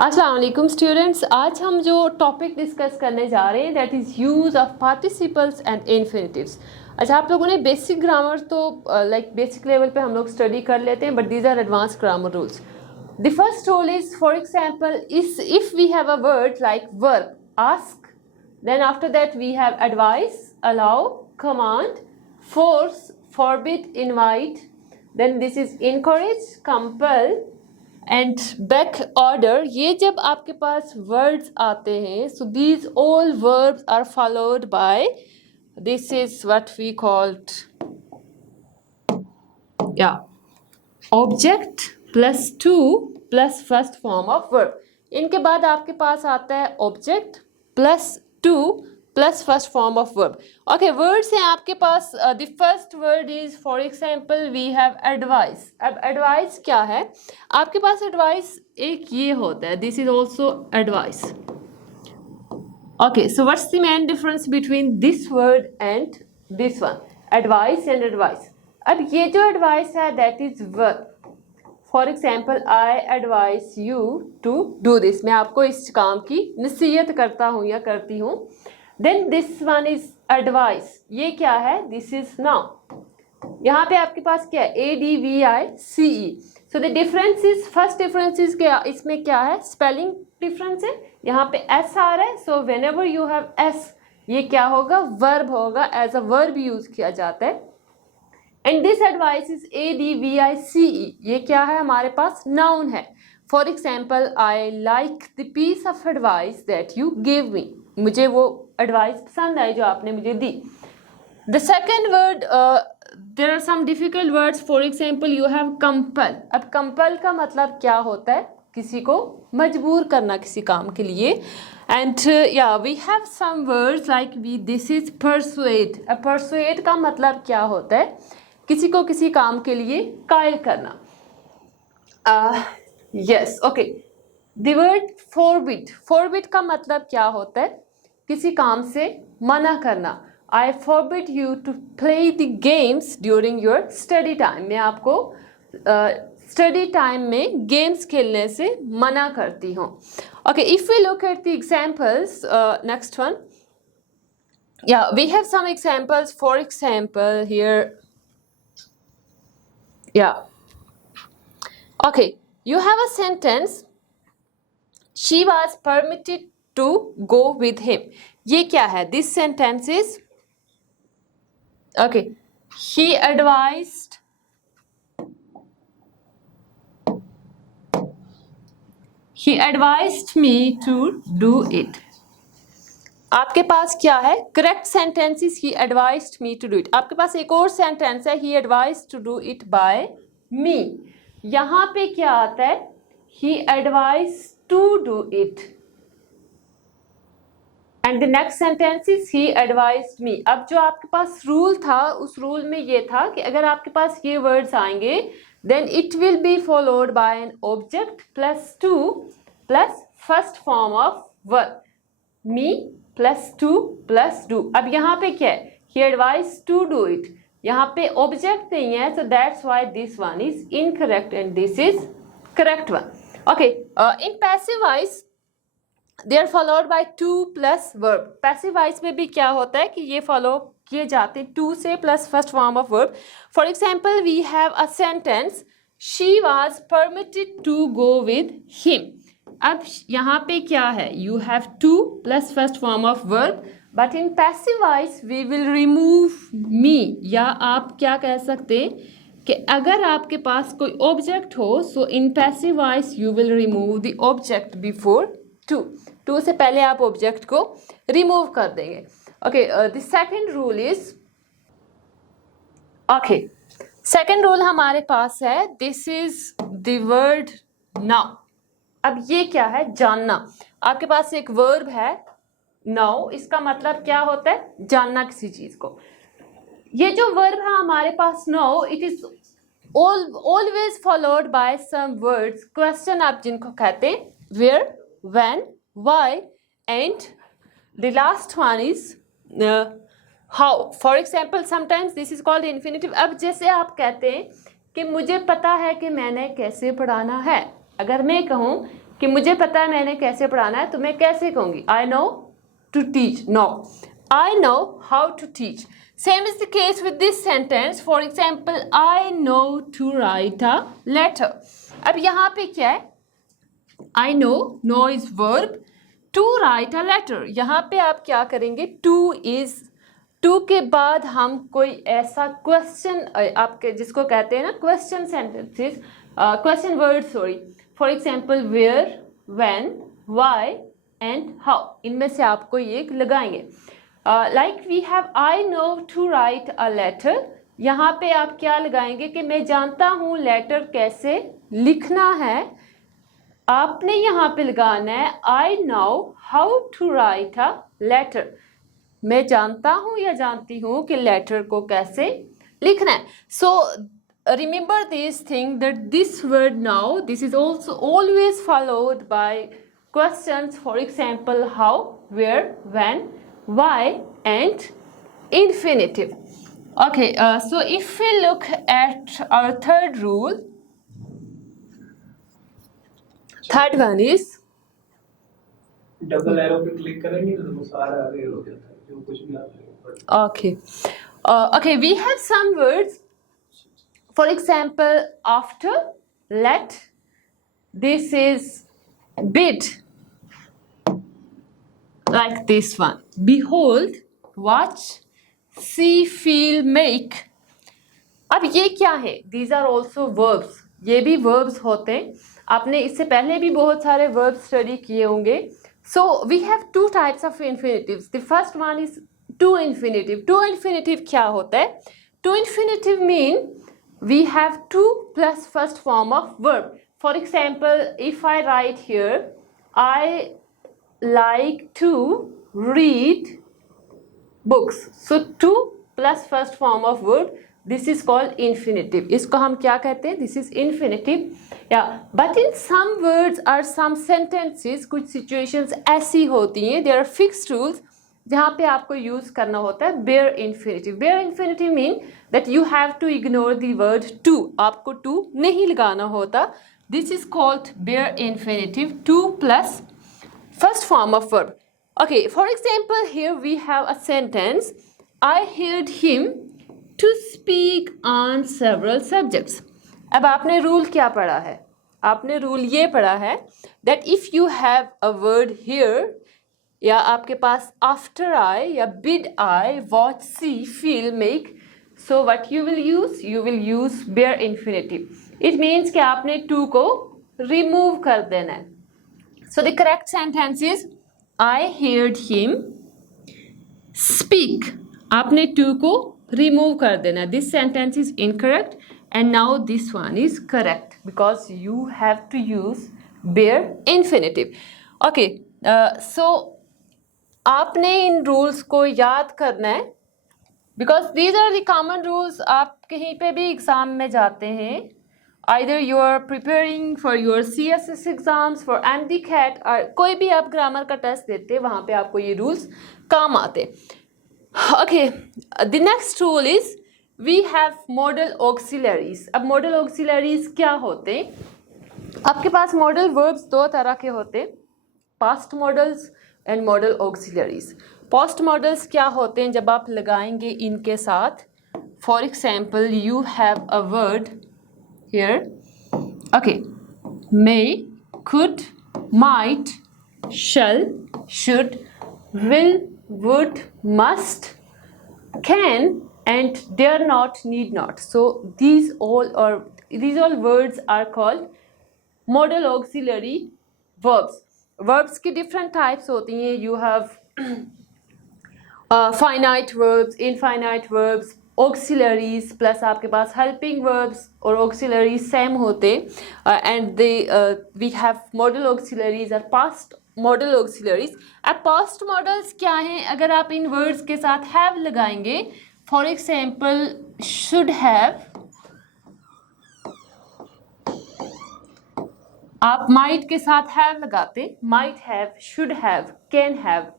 अस्सलाम वालेकुम स्टूडेंट्स, आज हम जो टॉपिक डिस्कस करने जा रहे हैं that is use of participles and infinitives. अच्छा, आप लोगों ने बेसिक ग्रामर तो बेसिक लेवल पे हम लोग स्टडी कर लेते हैं, but these are advance grammar rules. The first rule is, for example, is if we have a word like verb ask, then after that we have advise, allow, command, force, forbid, invite, then this is encourage, compel and back order। ये जब आपके पास words आते हैं, so these all verbs are followed by, this is what we called object plus to plus first form of verb। इनके बाद आपके पास आता है object plus to plus first form of verb। okay, words हैं आपके पास। the first word is, for example, we have advice। अब advice क्या है आपके पास? advice एक ये होता है, this is also advice। okay, so what's the main difference between this word and this one? advice and advice। अब ये जो advice है that is verb। For example, I advise you to do this, मैं आपको इस काम की नसीहत करता हूँ या करती हूँ। Then this one is advice, ये क्या है? This is noun. यहाँ पे आपके पास क्या है? ADVICE। So the difference is, first difference is क्या, इसमें क्या है? स्पेलिंग डिफरेंस है। यहाँ पे S आ रहा है, so when ever you have S, ये क्या होगा? वर्ब होगा, एज अ वर्ब यूज किया जाता है। And this advice is ADVICE, ये क्या है? हमारे पास नाउन है। For example, I like the piece of advice that you give me, मुझे वो एडवाइस पसंद आई जो आपने मुझे दी। The second word, there are some difficult words. For example, you have compel. अब कंपल का मतलब क्या होता है? किसी को मजबूर करना किसी काम के लिए। And we have some words like this is persuade. अब परसुएड का मतलब क्या होता है? किसी को किसी काम के लिए कायल करना। Yes, okay. The word forbid, forbid का मतलब क्या होता है? किसी काम से मना करना। I forbid you to play the games during your study time, मैं आपको स्टडी टाइम में गेम्स खेलने से मना करती हूँ। Okay, if we look at the examples, next one, we have some examples. For example, here, okay, you have a sentence, she was permitted to go with him। ये क्या है? This sentence is, okay, he advised me to do it। आपके पास क्या है? Correct sentence is he advised me to do it. आपके पास एक और सेंटेंस है, he advised to do it by me. यहाँ पे क्या आता है? He advised to do it. And the next sentence is he advised me. अब जो आपके पास रूल था, उस रूल में ये था कि अगर आपके पास ये वर्ड्स आएंगे, then it will be followed by an object plus to plus first form of verb. Me plus to plus do. अब यहाँ पे क्या है? He advise to do it, यहाँ पे ऑब्जेक्ट नहीं है, so that's why this one is incorrect and this is correct one. Okay, in passive voice they are followed by to plus verb. Passive voice में भी क्या होता है कि ये फॉलो किए जाते हैं टू से plus first form of verb. For example, we have a sentence, she was permitted to go with him. अब यहाँ पे क्या है? You have to plus first form of verb, but in passive voice we will remove me. या आप क्या कह सकते हैं कि अगर आपके पास कोई ऑब्जेक्ट हो, so in passive voice you will remove the object before to. To से पहले आप ऑब्जेक्ट को रिमूव कर देंगे। Okay, the second rule is, okay, second rule हमारे पास है, this is the word now. अब ये क्या है? जानना। आपके पास एक वर्ब है नाउ, इसका मतलब क्या होता है? जानना किसी चीज को। ये जो वर्ब है हमारे पास now, it is always followed by some words, question आप जिनको कहते हैं, where, when, why, and the last one is how. For example, sometimes this is called infinitive. अब जैसे आप कहते हैं कि मुझे पता है कि मैंने कैसे पढ़ाना है, अगर मैं कहूँ कि मुझे पता है मैंने कैसे पढ़ाना है, तो मैं कैसे कहूँगी? I know to teach. No, I know how to teach. Same is the case with this sentence. For example, I know to write a letter. अब यहाँ पे क्या है? I know, know is verb. To write a letter. यहाँ पे आप क्या करेंगे? To is, to के बाद हम कोई ऐसा question आपके जिसको कहते हैं ना question sentences, question words sorry. For example, where, when, why and how. इनमें से आपको ये लगाएंगे. Like we have I know to write a letter. यहाँ पे आप क्या लगाएंगे कि मैं जानता हूँ लेटर कैसे लिखना है. आपने यहाँ पे लगाना है I know how to write a letter. मैं जानता हूँ या जानती हूँ कि लेटर को कैसे लिखना है. So remember this thing that this word now, this is also always followed by questions. For example, how, where, when, why and infinitive. Okay, so if we look at our third rule, third one is double arrow पे click करेंगे तो सारा अरेर हो जाता है, जो कुछ भी आप okay. Okay, we have some words. For example, after, let, this is bid, like this one. Behold, watch, see, feel, make. अब ये क्या है? These are also verbs. ये भी verbs होते हैं. आपने इससे पहले भी बहुत सारे verbs study किए होंगे. So we have two types of infinitives. The first one is to infinitive. To infinitive क्या होता है? To infinitive mean we have to plus first form of verb. For example, if I write here, I like to read books. So to plus first form of verb, this is called infinitive. इसको हम क्या कहते हैं? This is infinitive. Yeah, but in some words or some sentences, कुछ situations ऐसी होती हैं, there are fixed rules जहाँ पे आपको use करना होता है bare infinitive. Bare infinitive mean that you have to ignore the word to. आपको to नहीं लगाना होता. This is called bare infinitive. To plus first form of verb. Okay, for example, here we have a sentence. I heard him to speak on several subjects. अब आपने rule क्या पढ़ा है? आपने रूल ये पढ़ा है that if you have a word here, या आपके पास after I या bid I, watch, see, feel, make, so what you will use? You will use bare infinitive. It means कि आपने to को remove कर देना है. So the correct sentence is I heard him speak. आपने to को remove कर देना. This sentence is incorrect and now this one is correct because you have to use bare infinitive. Okay, so आपने इन rules को याद करना है because these are the common rules. आप कहीं पे भी एग्जाम में जाते हैं, either you are preparing for your CSS exams, for MDCAT, और कोई भी आप ग्रामर का टेस्ट देते हैं, वहाँ पे आपको ये रूल्स काम आते हैं. Okay, the next rule is we have modal auxiliaries. अब modal auxiliaries क्या होते हैं? आपके पास modal verbs दो तरह के होते हैं, past modals and modal auxiliaries. Past modals क्या होते हैं? जब आप लगाएंगे इनके साथ, for example, you have a word here. Okay, may, could, might, shall, should, will, would, must, can, and dare not, need not. So these all words are called modal auxiliary verbs. Verbs की different types होती हैं. You have finite verbs, infinite verbs, auxiliaries, plus आपके पास helping verbs और auxiliaries same होते and we have modal auxiliaries और past modal auxiliaries. अब past modals क्या हैं? अगर आप इन words के साथ have लगाएंगे, for example, should have, आप might के साथ have लगाते, might have, should have, can have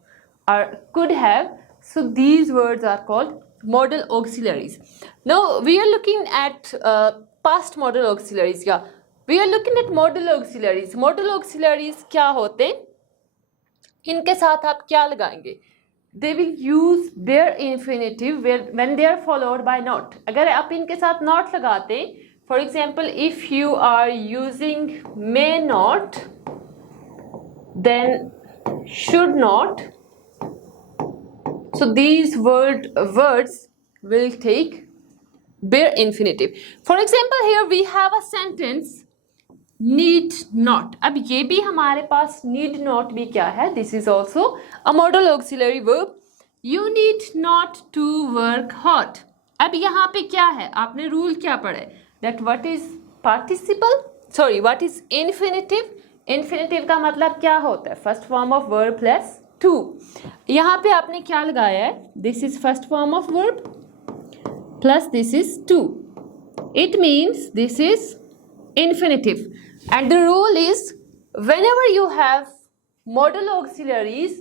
or could have. So these words are called modal auxiliaries. Now we are looking at past modal auxiliaries. Yeah, we are looking at modal auxiliaries. Modal auxiliaries क्या होते हैं, इनके साथ आप क्या लगाएंगे? They will use their infinitive when they are followed by not. अगर आप इनके साथ नॉट लगाते हैं, for example if you are using may not, then should not, so these words will take bare infinitive. For example, here we have a sentence need not. अब ये भी हमारे पास need not भी क्या है? This is also a modal auxiliary verb. You need not to work hard. अब यहाँ पे क्या है? आपने रूल क्या पढ़ा है? That what is participle? Sorry, what is infinitive? Infinitive का मतलब क्या होता है? First form of verb plus to. यहाँ पे आपने क्या लगाया है? This is first form of verb plus this is to. It means this is infinitive. And the rule is whenever you have modal auxiliaries,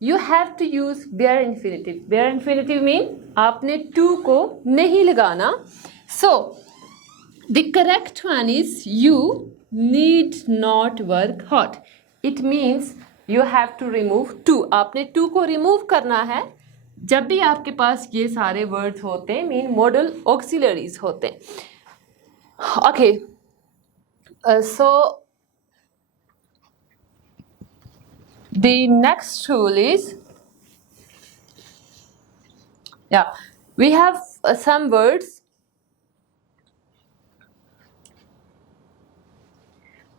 you have to use bare infinitive. Bare infinitive mean आपने to को नहीं लगाना. So the correct one is you need not work hard. It means you have to remove to. आपने to को remove करना है जब भी आपके पास ये सारे words होते हैं, mean modal auxiliaries होते हैं. Okay. So the next rule is, we have some words.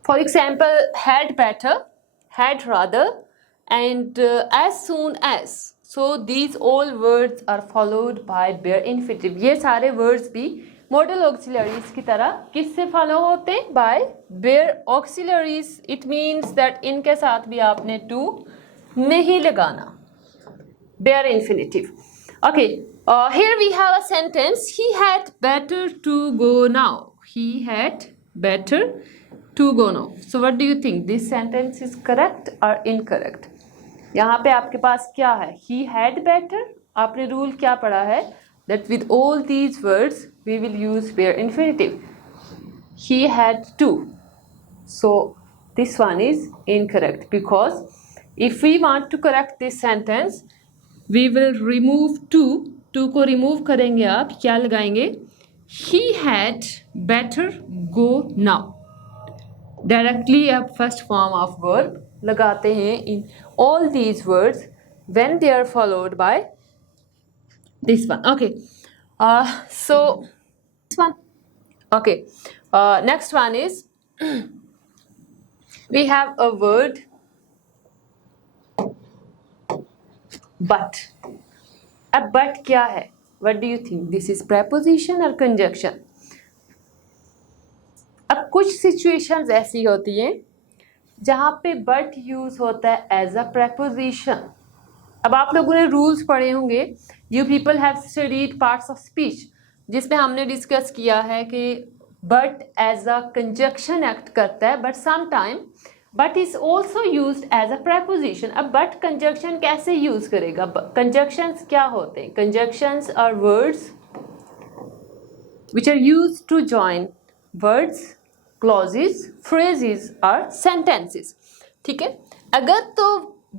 For example, had better, had rather, and as soon as. So these all words are followed by bare infinitive. ये सारे words भी modal auxiliaries की तरह किससे follow होते हैं? By bare auxiliaries. It means that इनके साथ भी आपने to नहीं लगाना. Bare infinitive. Okay. Here we have a sentence. He had better to go now. He had better to go now. So what do you think? This sentence is correct or incorrect? यहाँ पे आपके पास क्या है? He had better. आपने rule क्या पढ़ा है? That with all these words we will use bare infinitive. He had to. So this one is incorrect, because if we want to correct this sentence, we will remove to. To को remove करेंगे आप, क्या लगाएंगे? He had better go now. Directly आप first form of verb लगाते हैं in all these words when they are followed by this one. Okay. So this one. Okay. Next one is we have a word but. अब but क्या है? What do you think? This is preposition or conjunction? अब कुछ situations ऐसी होती हैं जहाँ पे but use होता है as a preposition. अब आप लोगों ने rules पढ़े होंगे. You people have studied parts of speech, जिसमें हमने discuss किया है कि but as a conjunction act करता है, but sometime but is also used as a preposition. अब but conjunction कैसे use करेगा? Conjunctions क्या होते हैं? Conjunctions are words which are used to join words, clauses, phrases or sentences. ठीक है? अगर तो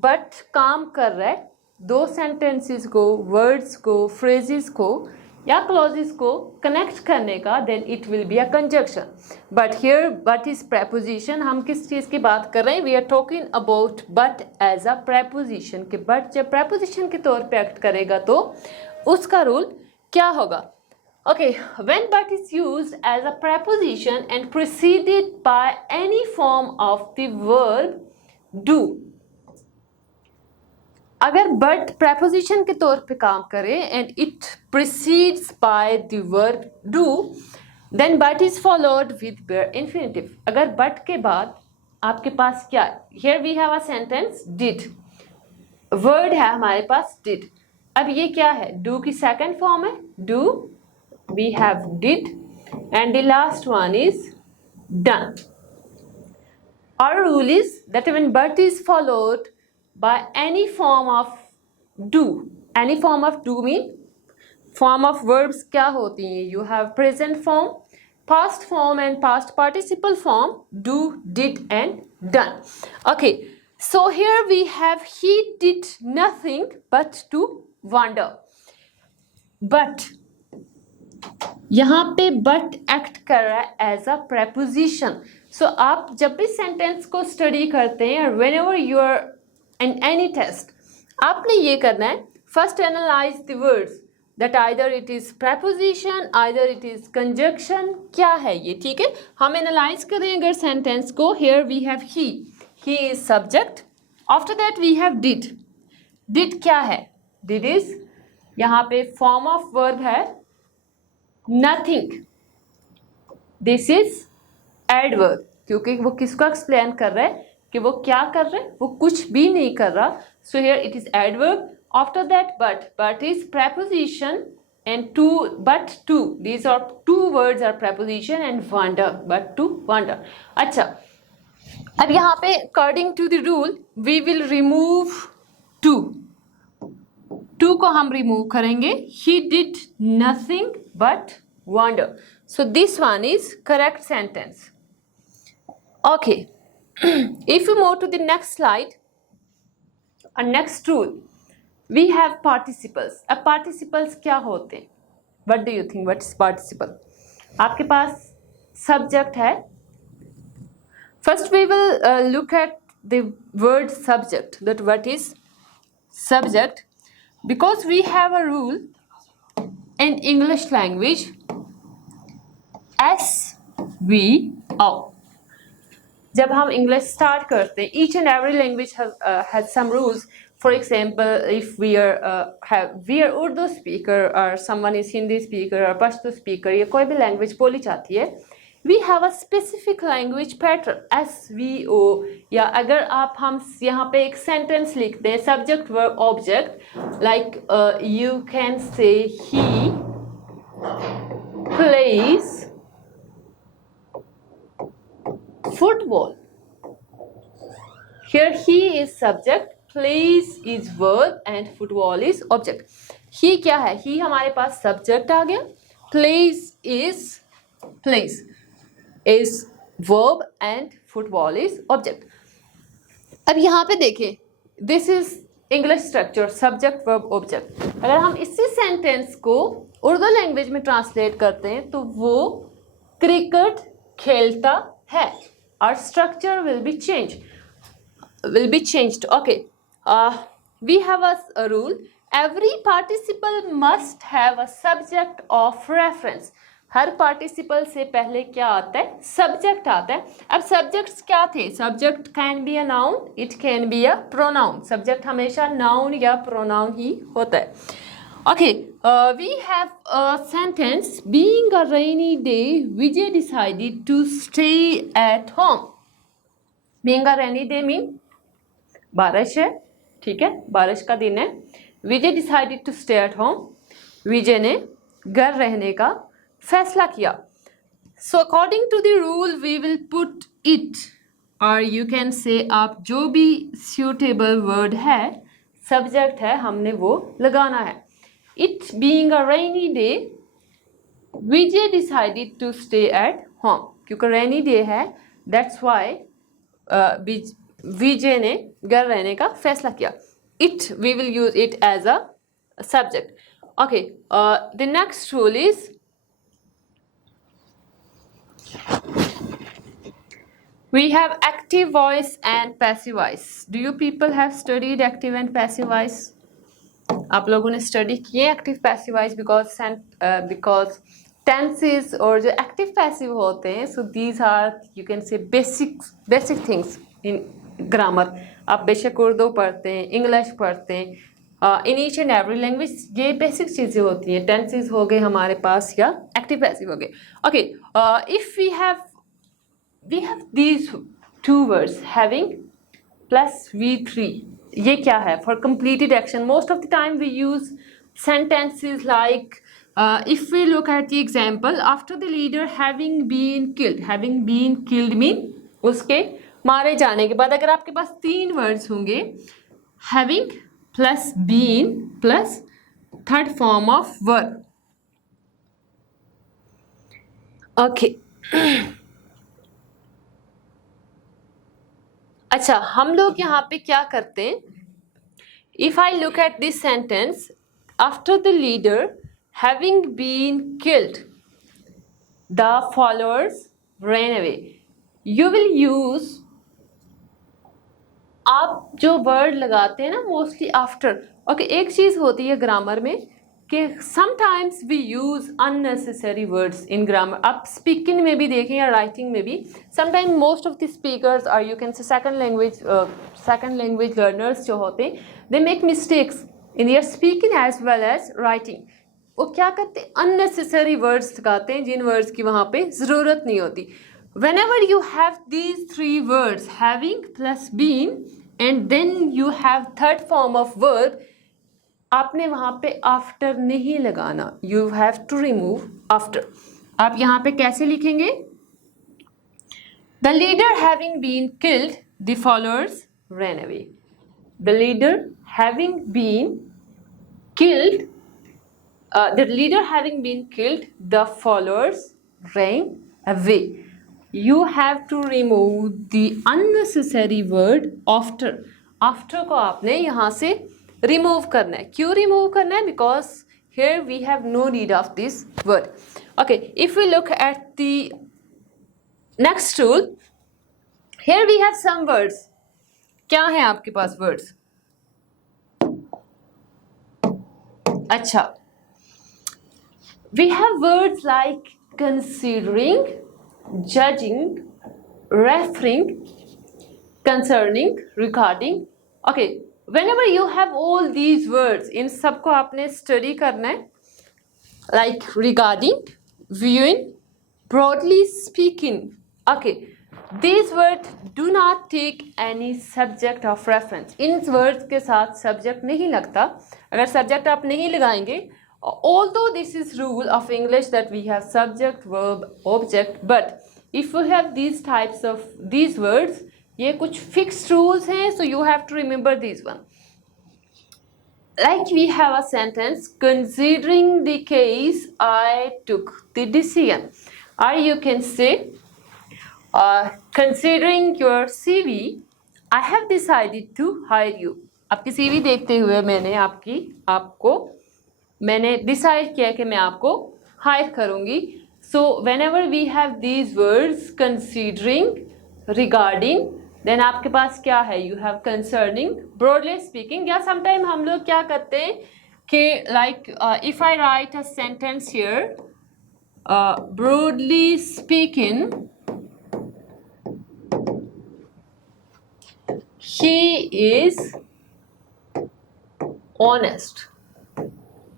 but काम कर रहा है दो sentences को, words को, phrases को या clauses को connect करने का, then it will be a conjunction. But here but is preposition. हम किस चीज़ की बात कर रहे हैं? We are talking about but as a preposition. कि but जब preposition के तौर पे act करेगा तो उसका रूल क्या होगा? Okay, when but is used as a preposition and preceded by any form of the verb do. अगर but preposition के तौर पे काम करे and it precedes by the verb do, then but is followed with bare infinitive. अगर but के बाद आपके पास क्या है? Here we have a sentence did. Word है हमारे पास did. अब ये क्या है? Do की second form है do. We have did and the last one is done. Our rule is that when but is followed by any form of do, any form of do mean form of verbs क्या होती हैं? You have present form, past form and past participle form, do, did and done. Okay, so here we have he did nothing but to wander. But यहाँ पे but act कर रहा है as a preposition. सो आप जब भी sentence को study करते हैं और whenever you are in any test, आपने ये करना है, first analyze the words that either it is preposition, either it is conjunction, क्या है ये, ठीक है. हम एनालाइज करें अगर सेंटेंस को. here we have he is subject, after that we have did क्या है, did is यहाँ पे form of verb है nothing, this is adverb, क्योंकि वो किसको एक्सप्लेन कर रहा है कि वो क्या कर रहा है, वो कुछ भी नहीं कर रहा. So here it is adverb. After that but is preposition and but to, these are two words are preposition and wander, but to wander. अच्छा, अब यहाँ पे according to the rule we will remove to को हम remove करेंगे. he did nothing but wander. So this one is correct sentence. Okay. If you move to the next slide, a next rule, we have participles. अब participles क्या होते हैं? What do you think? What is participle? आपके पास subject है. First we will look at the word subject. That what is subject? Because we have a rule in English language, SVO. जब हम English start करते हैं, each and every language has some rules. For example, if we are Urdu speaker or someone is Hindi speaker or Pashto speaker, या कोई भी language बोली जाती है, we have a specific language pattern, SVO. या अगर हम यहाँ पे एक sentence लिखते हैं, subject verb object, like you can say he plays football. Here he is subject, plays is verb and football is object. he क्या है, he हमारे पास subject आ गया, plays is verb and football is object. अब यहाँ पे देखें, this is English structure, subject verb object. अगर हम इसी सेंटेंस को उर्दू लैंग्वेज में ट्रांसलेट करते हैं तो वो क्रिकेट खेलता है. Our structure will be changed. Okay. We have a rule. Every participle must have a subject of reference. Her participle से पहले क्या आता है, subject आता है. अब subjects क्या थे? Subject can be a noun, it can be a pronoun. Subject हमेशा noun या pronoun ही होता है. Okay, we have a sentence. Being a rainy day, Vijay decided to stay at home. Being a rainy day mean बारिश है, ठीक है, बारिश का दिन है. विजय decided to stay at home. विजय ने घर रहने का फैसला किया. So according to the rule, we will put it, or you can say आप जो भी suitable word है, subject है, हमने वो लगाना है. It being a rainy day, Vijay decided to stay at home. क्योंकि rainy day है, that's why विजय ने घर रहने का फैसला किया. It, we will use it as a subject. Okay, the next rule is we have active voice and passive voice. Do you people have studied active and passive voice? आप लोगों ने study किए active passive voice? Because tenses और जो active passive होते हैं, so these are you can say basic things in grammar. आप बेशक उर्दू पढ़ते हैं, इंग्लिश पढ़ते हैं, in each and every language ये बेसिक चीज़ें होती हैं. टेंसेस हो गए हमारे पास या एक्टिव पैसिव हो गए. Okay, if we have these two words having plus V3. ये क्या है? For completed action. Most of the time we use sentences like if we look at the example, after the leader having been killed mean उसके मारे जाने के बाद. अगर आपके पास 3 words होंगे, having plus been plus third form of verb. Okay अच्छा, हम लोग यहाँ पे क्या करते हैं? If I look at this sentence, after the leader having been killed, the followers ran away. You will use, आप जो वर्ड लगाते हैं ना मोस्टली आफ्टर. ओके, एक चीज होती है ग्रामर में कि sometimes we use unnecessary words in grammar. आप स्पीकिंग में भी देखें या राइटिंग में भी, sometime most of the speakers और you can say second language learners जो होते हैं, they make mistakes in their speaking as well as writing. वो क्या करते हैं? अननेसेसरी वर्ड्स लगाते हैं जिन वर्ड्स की वहाँ पे ज़रूरत नहीं होती. Whenever you have these three words, having plus been, and then you have third form of verb, आपने वहाँ पे after नहीं लगाना. You have to remove after. आप यहाँ पे कैसे लिखेंगे? The leader having been killed, the followers ran away. The leader having been killed, the leader having been killed, the followers ran away. You have to remove the unnecessary word after. After को आपने यहाँ से remove करना है. क्यों remove करना है? Because here we have no need of this word. Okay, if we look at the next rule, here we have some words. क्या है आपके पास words? अच्छा, we have words like considering, judging, referring, concerning, regarding. Okay, whenever you have all these words, इन सबको आपने study करना है. Like regarding, viewing, broadly speaking. Okay, these words do not take any subject of reference. In words के साथ subject नहीं लगता. अगर subject आप नहीं लगाएंगे, although this is rule of English that we have subject, verb, object, but if you have these types of these words, ये कुछ fixed rules हैं, so you have to remember these one. Like we have a sentence, considering the case, I took the decision. Or you can say, considering your CV, I have decided to hire you. आपकी CV देखते हुए मैंने decide किया कि मैं आपको hire करूंगी. So whenever we have these words, considering, regarding, then आपके पास क्या है? You have concerning, broadly speaking. या समटाइम हम लोग क्या करते हैं कि like if I write a sentence here, broadly speaking, he is honest.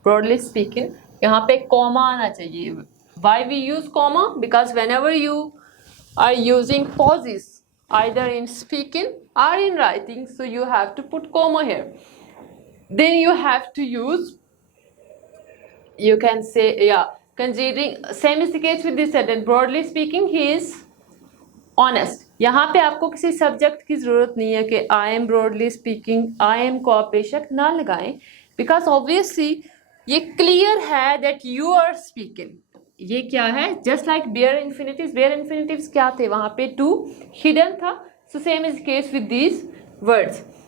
Broadly speaking, यहाँ पे comma आना चाहिए. Why we use comma? Because whenever you are using pauses, either in speaking or in writing, so you have to put comma here. Then you have to use, you can say, yeah, considering, same is the case with this sentence, broadly speaking, he is honest. यहाँ पे आपको किसी subject की ज़रूरत नहीं है कि I am broadly speaking, I am को आप बेशक ना लगाएं, because obviously ये क्लियर है दैट यू आर स्पीकिंग. ये क्या है? Just like bare infinitives. Bare infinitives क्या थे? वहाँ पे टू हिडन था. So same is case with these words.